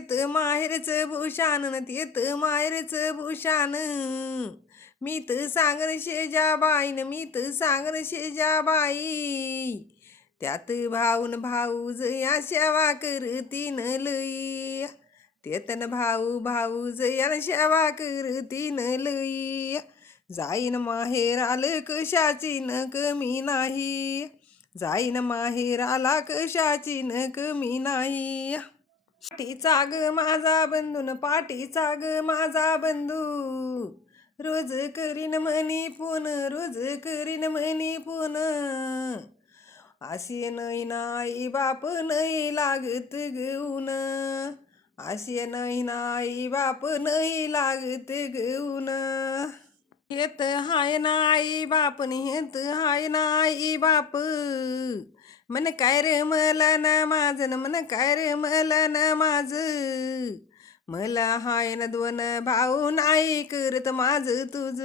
येत माहेरचं भूषान न तेत माहेरचं भूषान. मी तर सांगन शेजाबाईन मी तर शेजा शेजाबाई. त्यात भाऊन भाऊज या सेवा करतीन लई. तेतन भाऊ भाऊज या सेवा करतीन लई. जाईन माहेर आलं कशाची न कमी नाही. जाईन माहेर आला कशाची न कमी नाही. पाठीचा ग माझा बंधू न पाठीचा ग माझा बंधू. रोज करीन म्हणी पुन रोज करीन म्हणी पुन असे नाही नाही बाप नाही लागत घेऊन. असे नाही नाही बाप नाही लागत घेऊन. येत हाय नाही बाप येत हाय नाही बाप. मन काय रे मला ना माझ मन काय रे मला ना माझ? मला हाय न दोन भाऊ नाही करत माझ तुझ.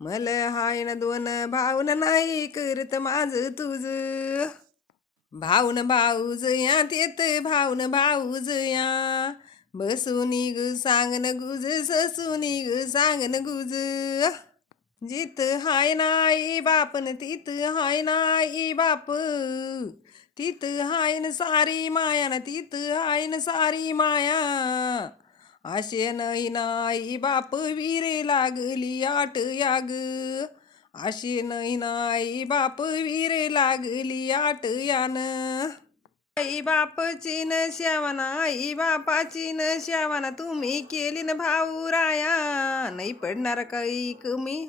मला हाय न दोन भाऊन नाही करत माझ तुझ. भाऊन भाऊज या तेत भाऊन भाऊज या बसून ग सांगन गुज ससून ग सांगन गुज. जित हाय नाई बापन तित हाय नाई बाप. तित हाय न सारी माया न तित हाय न सारी माया. असे नाही नाई बाप विरे लागली आट याग. असे नाही नाई बाप विरे लागली आट यान. आई बापची न श्यावाना आई बापाची न श्यावाना तुम्ही केली न भाऊ राया. नाही पडणार काही कमी